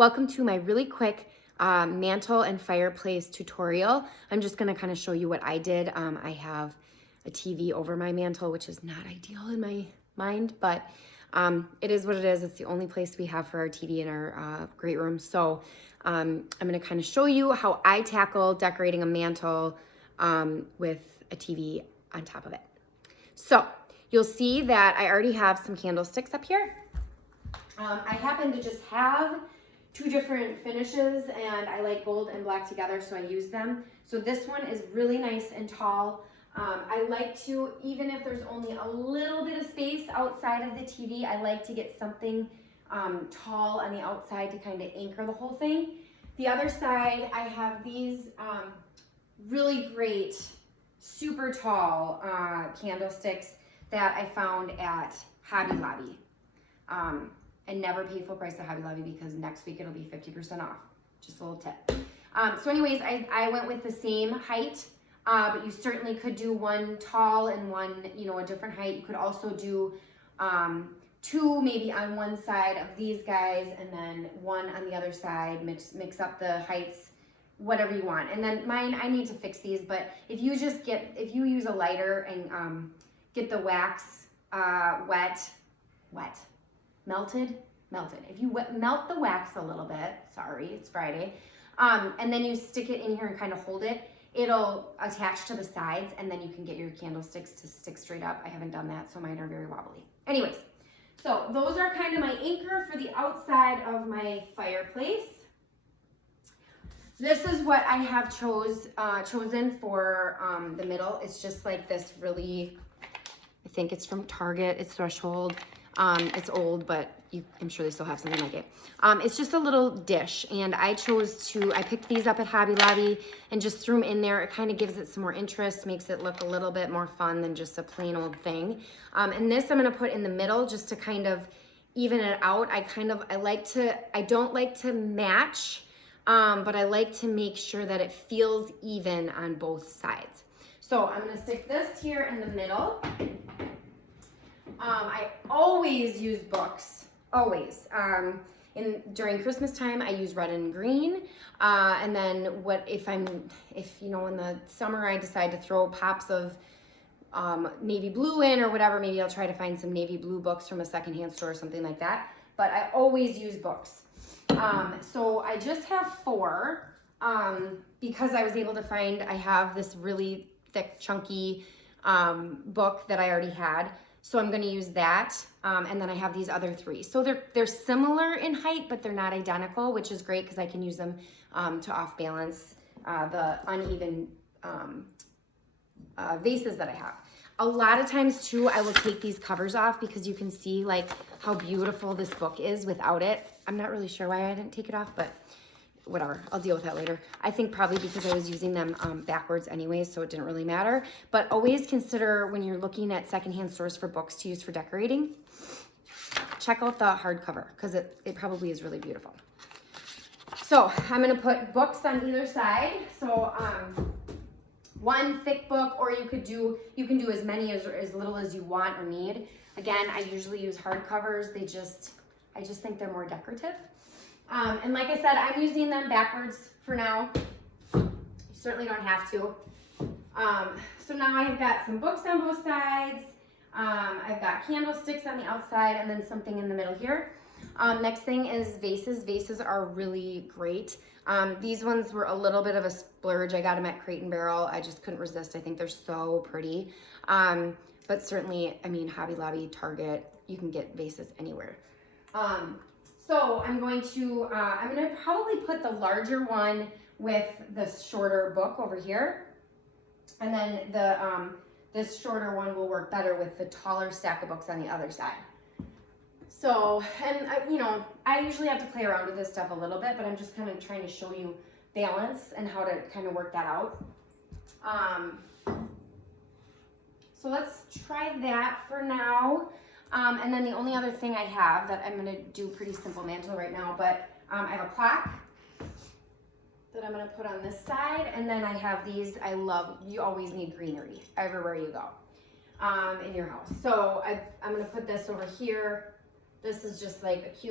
Welcome to my really quick mantle and fireplace tutorial. I'm just gonna kind of show you what I did. I have a TV over my mantle, which is not ideal in my mind, but it is what it is. It's the only place we have for our TV in our great room. So I'm gonna kind of show you how I tackle decorating a mantle with a TV on top of it. So you'll see that I already have some candlesticks up here. I happen to just have two different finishes and I like gold and black together, so I use them. So this one is really nice and tall. I like to, even if there's only a little bit of space outside of the TV, I like to get something tall on the outside to kind of anchor the whole thing. The other side, I have these really great, super tall candlesticks that I found at Hobby Lobby. And never pay full price at Hobby Lobby because next week it'll be 50% off. Just a little tip. So anyways, I went with the same height, but you certainly could do one tall and one, a different height. You could also do two maybe on one side of these guys and then one on the other side, mix up the heights, whatever you want. And then mine, I need to fix these, but if you use a lighter and get the wax melted. If you melt the wax a little bit, sorry, it's Friday, and then you stick it in here and kind of hold it, it'll attach to the sides and then you can get your candlesticks to stick straight up. I haven't done that, so mine are very wobbly. Anyways, so those are kind of my anchor for the outside of my fireplace. This is what I have chosen for the middle. It's just like this really, I think it's from Target, it's Threshold. It's old, but I'm sure they still have something like it. It's just a little dish, and I picked these up at Hobby Lobby and just threw them in there. It kind of gives it some more interest, makes it look a little bit more fun than just a plain old thing. And this I'm gonna put in the middle just to kind of even it out. I don't like to match, but I like to make sure that it feels even on both sides. So I'm gonna stick this here in the middle. I always use books, always. During Christmas time, I use red and green. And then if in the summer I decide to throw pops of navy blue in or whatever, maybe I'll try to find some navy blue books from a secondhand store or something like that. But I always use books. So I just have 4 because I was able to find, I have this really thick, chunky book that I already had. So I'm going to use that, and then I have these other 3. So they're similar in height, but they're not identical, which is great because I can use them to off-balance the uneven vases that I have. A lot of times, too, I will take these covers off because you can see like how beautiful this book is without it. I'm not really sure why I didn't take it off, but whatever, I'll deal with that later. I think probably because I was using them backwards anyway, so it didn't really matter. But always consider when you're looking at secondhand stores for books to use for decorating, check out the hardcover because it probably is really beautiful. So I'm gonna put books on either side. So one thick book, or you can do as many as little as you want or need. Again, I usually use hardcovers. I just think they're more decorative. And like I said, I'm using them backwards for now. You certainly don't have to. So now I've got some books on both sides. I've got candlesticks on the outside and then something in the middle here. Next thing is vases. Vases are really great. These ones were a little bit of a splurge. I got them at Crate & Barrel. I just couldn't resist. I think they're so pretty. But certainly, I mean, Hobby Lobby, Target, you can get vases anywhere. So I'm going to probably put the larger one with the shorter book over here. And then this shorter one will work better with the taller stack of books on the other side. So, and I usually have to play around with this stuff a little bit, but I'm just kind of trying to show you balance and how to kind of work that out. So let's try that for now. And then the only other thing I have that I'm going to do pretty simple mantle right now, but I have a clock that I'm going to put on this side. And then I have these, you always need greenery everywhere you go in your house. So I'm going to put this over here. This is just like a cute